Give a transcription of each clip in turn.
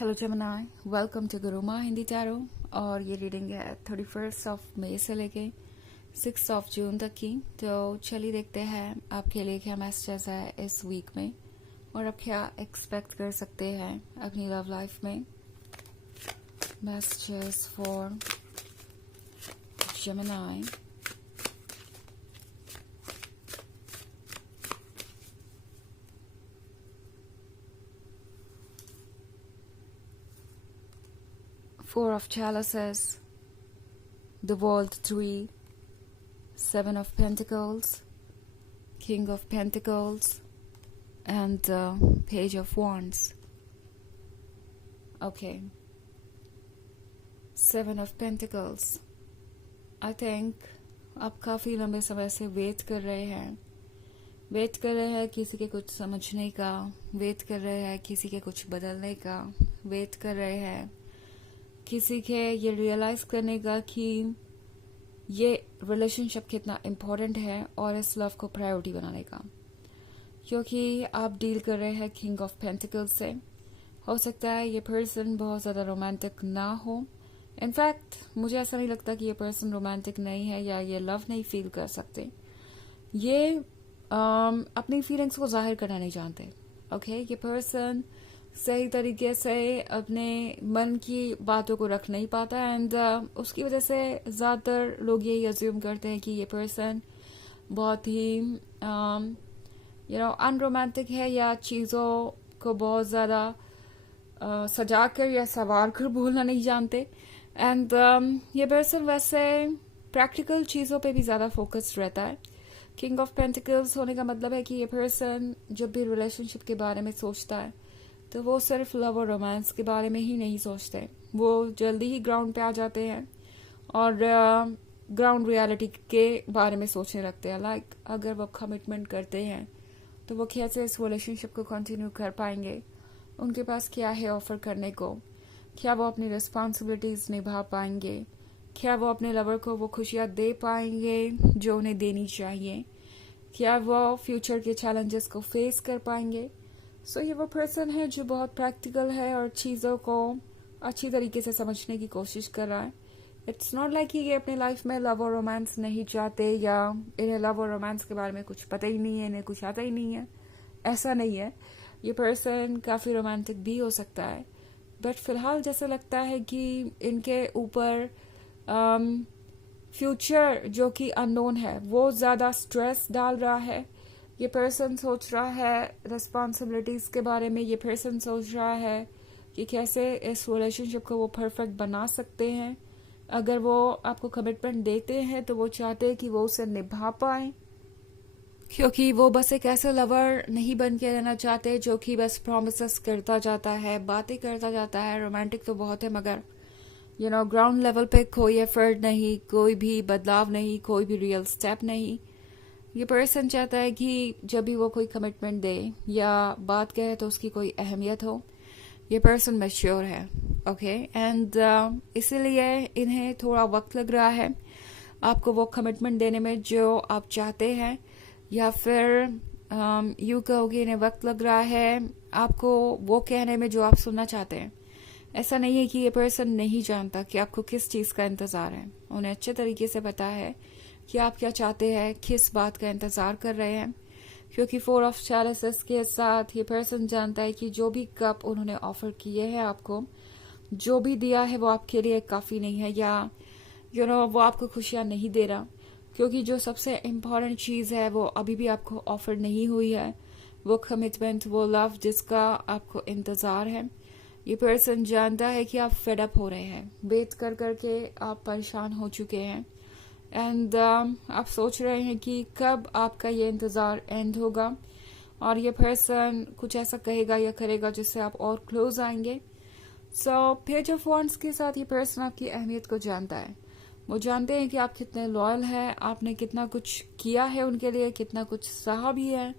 Hello Jamunai, welcome to Gurumaa Hindi tarot. और ये reading है 31 मई से लेके 6 जून तक की। तो चलिए देखते हैं आपके लिए क्या मैसेजेस है इस वीक में और आप क्या एक्सपेक्ट कर सकते हैं अपनी लव लाइफ में। Messages for Jamunai. Four of Chalices, the World 3, Seven of Pentacles, King of Pentacles, and Page of Wands. Okay. Seven of Pentacles. I think आप काफ़ी लंबे समय से वेट कर रहे हैं किसी के कुछ समझने का, वेट कर रहे हैं किसी के कुछ बदलने का, वेट कर रहे हैं किसी के ये रियलाइज करने का कि ये रिलेशनशिप कितना इम्पोर्टेंट है और इस लव को प्रायोरिटी बनाने का, क्योंकि आप डील कर रहे हैं किंग ऑफ पेंटिकल्स से। हो सकता है ये पर्सन बहुत ज़्यादा रोमांटिक ना हो। इनफैक्ट मुझे ऐसा नहीं लगता कि ये पर्सन रोमांटिक नहीं है या ये लव नहीं फील कर सकते। ये अपनी फीलिंग्स को जाहिर करना नहीं जानते। ओके, ये पर्सन सही तरीके से अपने मन की बातों को रख नहीं पाता एंड उसकी वजह से ज़्यादातर लोग यही अज्यूम करते हैं कि ये पर्सन बहुत ही अनरोमांटिक है या चीज़ों को बहुत ज़्यादा सजा कर या सवार कर बोलना नहीं जानते। एंड ये पर्सन वैसे प्रैक्टिकल चीज़ों पे भी ज़्यादा फोकस्ड रहता है। किंग ऑफ पेंटिकल्स होने का मतलब है कि ये पर्सन जब भी रिलेशनशिप के बारे में सोचता है तो वो सिर्फ लव और रोमांस के बारे में ही नहीं सोचते। वो जल्दी ही ग्राउंड पे आ जाते हैं और ग्राउंड रियलिटी के बारे में सोचने लगते हैं। लाइक अगर वो कमिटमेंट करते हैं तो वो कैसे इस रिलेशनशिप को कंटिन्यू कर पाएंगे, उनके पास क्या है ऑफर करने को, क्या वो अपनी रिस्पॉन्सिबिलिटीज निभा पाएंगे, क्या वो अपने लवर को वो खुशियाँ दे पाएंगे जो उन्हें देनी चाहिए, क्या वो फ्यूचर के चैलेंजेस को फेस कर पाएंगे। सो ये वो पर्सन है जो बहुत प्रैक्टिकल है और चीज़ों को अच्छी तरीके से समझने की कोशिश कर रहा है। इट्स नॉट लाइक कि ये अपने लाइफ में लव और रोमांस नहीं चाहते या इन्हें लव और रोमांस के बारे में कुछ पता ही नहीं है, इन्हें कुछ आता ही नहीं है। ऐसा नहीं है। ये पर्सन काफ़ी रोमांटिक भी हो सकता है, बट फिलहाल जैसा लगता है कि इनके ऊपर फ्यूचर जो कि अननोन है वो ज़्यादा स्ट्रेस डाल रहा है। ये पर्सन सोच रहा है रिस्पॉन्सिबिलिटीज के बारे में। ये पर्सन सोच रहा है कि कैसे इस रिलेशनशिप को वो परफेक्ट बना सकते हैं। अगर वो आपको कमिटमेंट देते हैं तो वो चाहते हैं कि वो उसे निभा पाए, क्योंकि वो बस एक ऐसा लवर नहीं बन के रहना चाहते जो कि बस प्रॉमिसेस करता जाता है, बातें करता जाता है। रोमांटिक तो बहुत है मगर ग्राउंड लेवल पे कोई एफर्ट नहीं, कोई भी बदलाव नहीं, कोई भी रियल स्टेप नहीं। ये पर्सन चाहता है कि जब भी वो कोई कमिटमेंट दे या बात कहे तो उसकी कोई अहमियत हो। ये पर्सन मैच्योर है। ओके, एंड इसीलिए इन्हें थोड़ा वक्त लग रहा है आपको वो कमिटमेंट देने में जो आप चाहते हैं, या फिर यूँ कहोगे इन्हें वक्त लग रहा है आपको वो कहने में जो आप सुनना चाहते हैं। ऐसा नहीं है कि ये पर्सन नहीं जानता कि आपको किस चीज़ का इंतज़ार है। उन्हें अच्छे तरीके से पता है कि आप क्या चाहते हैं, किस बात का इंतज़ार कर रहे हैं, क्योंकि फोर ऑफ चैलिसेस के साथ ये पर्सन जानता है कि जो भी कप उन्होंने ऑफर किए हैं आपको, जो भी दिया है वो आपके लिए काफ़ी नहीं है या वो आपको खुशियाँ नहीं दे रहा, क्योंकि जो सबसे इम्पॉर्टेंट चीज़ है वो अभी भी आपको ऑफर नहीं हुई है। वो कमिटमेंट, वो लव जिसका आपको इंतज़ार है। ये पर्सन जानता है कि आप फेड अप हो रहे हैं, वेट कर करके आप परेशान हो चुके हैं एंड आप सोच रहे हैं कि कब आपका ये इंतज़ार एंड होगा और ये पर्सन कुछ ऐसा कहेगा या करेगा जिससे आप और क्लोज आएंगे। सो पेज ऑफ वॉन्ड्स के साथ ये पर्सन आपकी अहमियत को जानता है। वो जानते हैं कि आप कितने लॉयल हैं, आपने कितना कुछ किया है उनके लिए, कितना कुछ सहा भी है।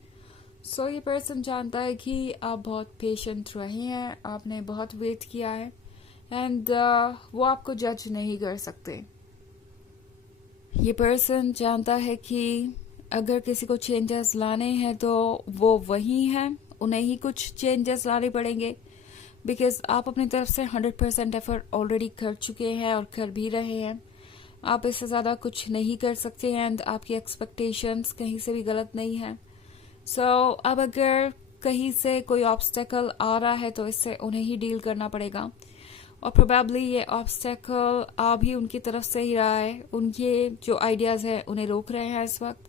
सो ये पर्सन जानता है कि आप बहुत पेशेंट रहे हैं, आपने बहुत वेट किया है एंड वो आपको जज नहीं कर सकते। ये पर्सन जानता है कि अगर किसी को चेंजेस लाने हैं तो वो वही हैं, उन्हें ही कुछ चेंजेस लाने पड़ेंगे। बिकॉज आप अपनी तरफ से 100% एफर्ट ऑलरेडी कर चुके हैं और कर भी रहे हैं. आप इससे ज़्यादा कुछ नहीं कर सकते हैं एंड आपकी एक्सपेक्टेशंस कहीं से भी गलत नहीं है. सो अब अगर कहीं से कोई ऑब्स्टेकल आ रहा है तो इससे उन्हें ही डील करना पड़ेगा और प्रोबेबली ये ऑब्स्टेकल आ भी उनकी तरफ से ही रहा है. उनके जो आइडियाज़ है उन्हें रोक रहे हैं इस वक्त.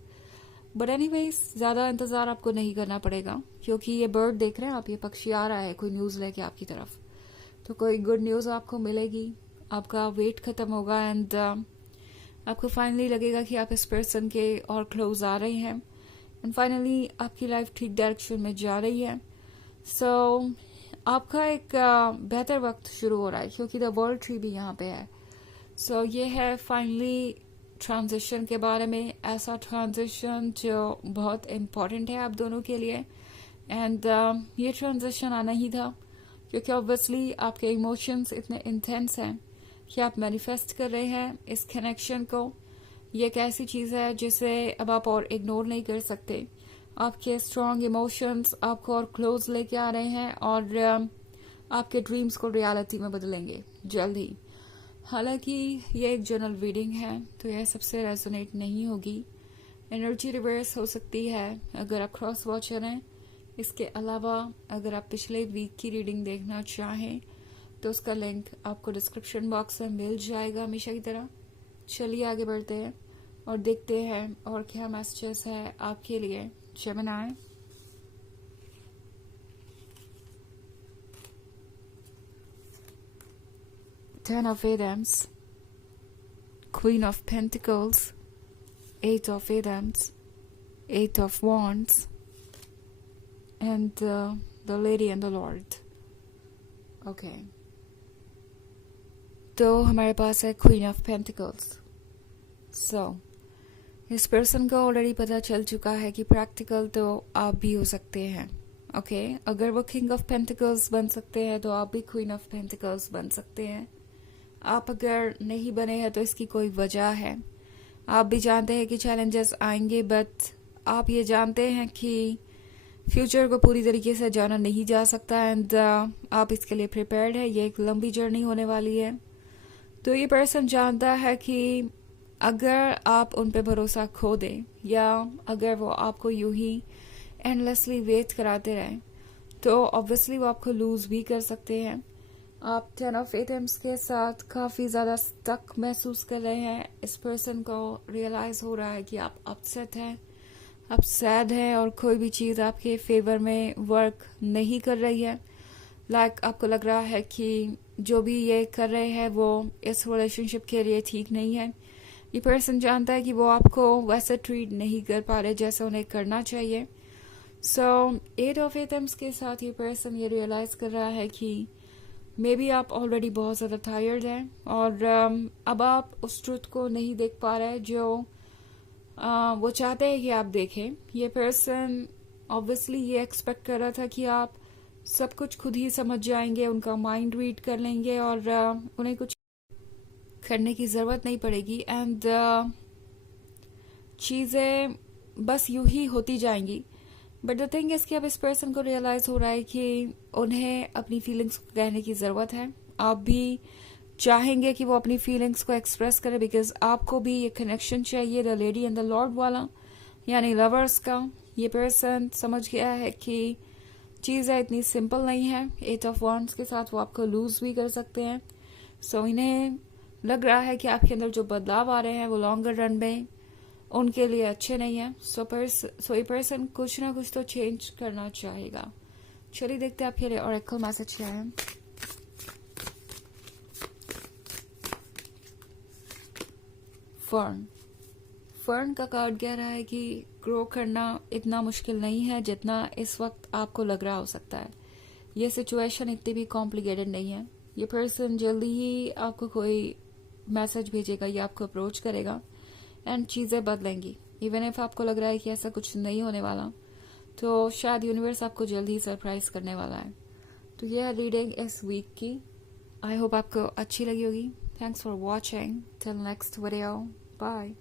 बट एनीवेज ज़्यादा इंतज़ार आपको नहीं करना पड़ेगा क्योंकि ये बर्ड देख रहे हैं आप, ये पक्षी आ रहा है कोई न्यूज़ लेके आपकी तरफ. तो कोई गुड न्यूज़ आपको मिलेगी. आपका वेट ख़त्म होगा एंड आपको फाइनली लगेगा कि आप इस पर्सन के और क्लोज आ रहे हैं एंड फाइनली आपकी लाइफ ठीक डायरेक्शन में जा रही है. सो आपका एक बेहतर वक्त शुरू हो रहा है क्योंकि द वर्ल्ड ट्री भी यहाँ पे है. सो ये है फाइनली ट्रांजिशन के बारे में, ऐसा ट्रांजिशन जो बहुत इम्पोर्टेंट है आप दोनों के लिए. एंड ये ट्रांजिशन आना ही था क्योंकि ऑब्वियसली आपके इमोशंस इतने इंटेंस हैं कि आप मैनिफेस्ट कर रहे हैं इस कनेक्शन को. ये एक ऐसी चीज़ है जिसे अब आप और इग्नोर नहीं कर सकते. आपके स्ट्रॉन्ग इमोशंस आपको और क्लोज लेके आ रहे हैं और आपके ड्रीम्स को रियलिटी में बदलेंगे जल्द ही. हालांकि ये एक जनरल रीडिंग है तो यह सबसे रेजोनेट नहीं होगी. एनर्जी रिवर्स हो सकती है अगर आप क्रॉस वॉचर हैं. इसके अलावा अगर आप पिछले वीक की रीडिंग देखना चाहें तो उसका लिंक आपको डिस्क्रिप्शन बॉक्स में मिल जाएगा हमेशा की तरह. चलिए आगे बढ़ते हैं और देखते हैं और क्या मैसेजेस है आपके लिए Gemini. Ten of Wands, Queen of Pentacles, Eight of Wands, Eight of Wands, and the Lady and the Lord. Okay. तो हमारे पास है क्वीन ऑफ पेंटिकल्स. सो इस पर्सन को ऑलरेडी पता चल चुका है कि प्रैक्टिकल तो आप भी हो सकते हैं. ओके अगर वो किंग ऑफ पेंटिकल्स बन सकते हैं तो आप भी क्वीन ऑफ पेंटिकल्स बन सकते हैं. आप अगर नहीं बने हैं तो इसकी कोई वजह है. आप भी जानते हैं कि चैलेंजेस आएंगे बट आप ये जानते हैं कि फ्यूचर को पूरी तरीके से जाना नहीं जा सकता एंड आप इसके लिए प्रिपेयर्ड है. ये एक लंबी जर्नी होने वाली है. तो ये पर्सन जानता है कि अगर आप उन पे भरोसा खो दें या अगर वो आपको यूं ही एंडलेसली वेट कराते रहें तो ऑब्वियसली वो आपको लूज भी कर सकते हैं. आप 10 ऑफ एटम्स के साथ काफ़ी ज़्यादा स्टक महसूस कर रहे हैं. इस पर्सन को रियलाइज हो रहा है कि आप अपसेट हैं, आप सैड हैं और कोई भी चीज़ आपके फेवर में वर्क नहीं कर रही है. आपको लग रहा है कि जो भी ये कर रहे हैं वो इस रिलेशनशिप के लिए ठीक नहीं है. ये पर्सन जानता है कि वो आपको वैसे ट्रीट नहीं कर पा रहे जैसे उन्हें करना चाहिए. सो 8 ऑफ एटम्स के साथ ये पर्सन ये रियलाइज कर रहा है कि मे बी आप ऑलरेडी बहुत ज़्यादा टायर्ड हैं और अब आप उस ट्रुथ को नहीं देख पा रहे जो वो चाहते हैं कि आप देखें. ये पर्सन ऑब्वियसली ये एक्सपेक्ट कर रहा था कि आप सब कुछ खुद ही समझ जाएंगे, उनका माइंड रीड कर लेंगे और उन्हें कुछ करने की ज़रूरत नहीं पड़ेगी एंड चीज़ें बस यूं ही होती जाएंगी. बट द थिंग इज़ कि अब इस पर्सन को रियलाइज़ हो रहा है कि उन्हें अपनी फीलिंग्स को कहने की ज़रूरत है. आप भी चाहेंगे कि वो अपनी फीलिंग्स को एक्सप्रेस करें बिकॉज आपको भी ये कनेक्शन चाहिए the lady and the Lord वाला, यानी लवर्स का. ये पर्सन समझ गया है कि चीज़ें इतनी सिंपल नहीं है. 8 ऑफ वांड्स के साथ वो आपको लूज भी कर सकते हैं. सो इन्हें लग रहा है कि आपके अंदर जो बदलाव आ रहे हैं वो लॉन्गर रन में उनके लिए अच्छे नहीं है. सो ये पर्सन कुछ ना कुछ तो चेंज करना चाहेगा. चलिए देखते हैं आपके लिए ऑरेकल मैसेज क्या है. फर्न का कार्ड कह रहा है कि ग्रो करना इतना मुश्किल नहीं है जितना इस वक्त आपको लग रहा हो सकता है. ये सिचुएशन इतनी भी कॉम्प्लिकेटेड नहीं है. ये पर्सन जल्दी ही आपको कोई मैसेज भेजेगा या आपको अप्रोच करेगा एंड चीज़ें बदलेंगी. इवन इफ आपको लग रहा है कि ऐसा कुछ नहीं होने वाला तो शायद यूनिवर्स आपको जल्दी ही सरप्राइज करने वाला है. तो यह रीडिंग इस वीक की. आई होप आपको अच्छी लगी होगी. Thanks for watching. Till next video. Bye.